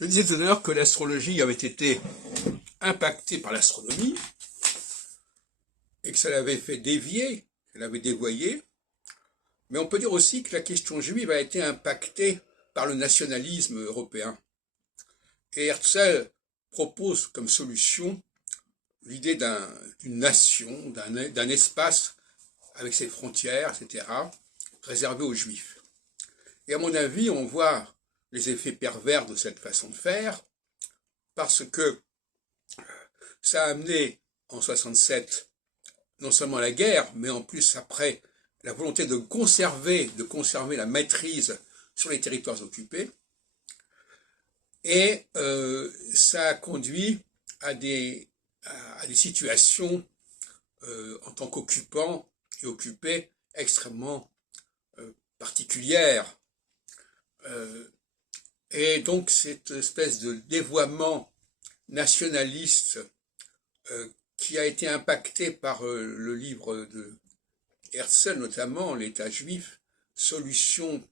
Je disais tout à l'heure que l'astrologie avait été impactée par l'astronomie et que ça l'avait fait dévier, ça l'avait dévoyé. Mais on peut dire aussi que la question juive a été impactée par le nationalisme européen. Et Herzl propose comme solution l'idée d'une nation, d'un espace avec ses frontières, etc., réservé aux juifs. Et à mon avis, on voit les effets pervers de cette façon de faire, parce que ça a amené en 67 non seulement la guerre, mais en plus après la volonté de conserver la maîtrise sur les territoires occupés, et ça a conduit à des situations en tant qu'occupants et occupés extrêmement particulières. Et donc cette espèce de dévoiement nationaliste qui a été impacté par le livre de Herzl, notamment l'État juif, solution,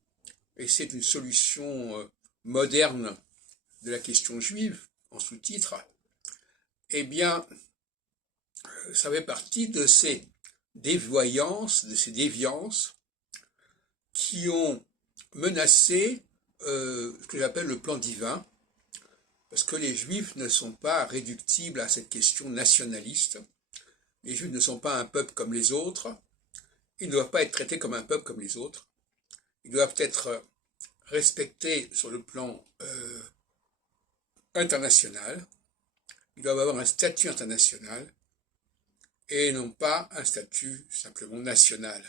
et c'est une solution moderne de la question juive, en sous-titre, eh bien, ça fait partie de ces dévoyances, de ces déviances qui ont menacé ce que j'appelle le plan divin, parce que les Juifs ne sont pas réductibles à cette question nationaliste. Les Juifs ne sont pas un peuple comme les autres. Ils ne doivent pas être traités comme un peuple comme les autres. Ils doivent être respectés sur le plan international. Ils doivent avoir un statut international et non pas un statut simplement national.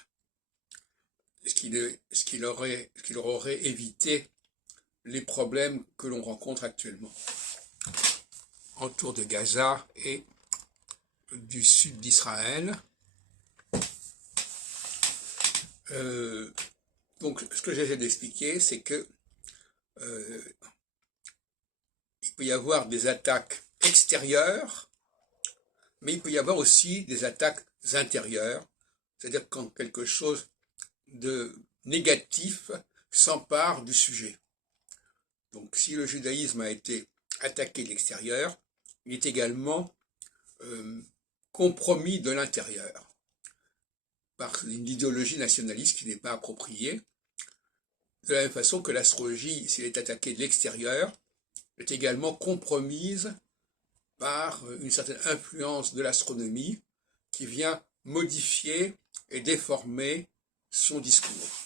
Ce qui leur aurait évité les problèmes que l'on rencontre actuellement autour de Gaza et du sud d'Israël. Donc, ce que j'essaie d'expliquer, c'est que il peut y avoir des attaques extérieures, mais il peut y avoir aussi des attaques intérieures, c'est-à-dire quand quelque chose de négatif s'empare du sujet. Donc, si le judaïsme a été attaqué de l'extérieur, il est également compromis de l'intérieur par une idéologie nationaliste qui n'est pas appropriée, de la même façon que l'astrologie, s'il est attaquée de l'extérieur, est également compromise par une certaine influence de l'astronomie qui vient modifier et déformer son discours.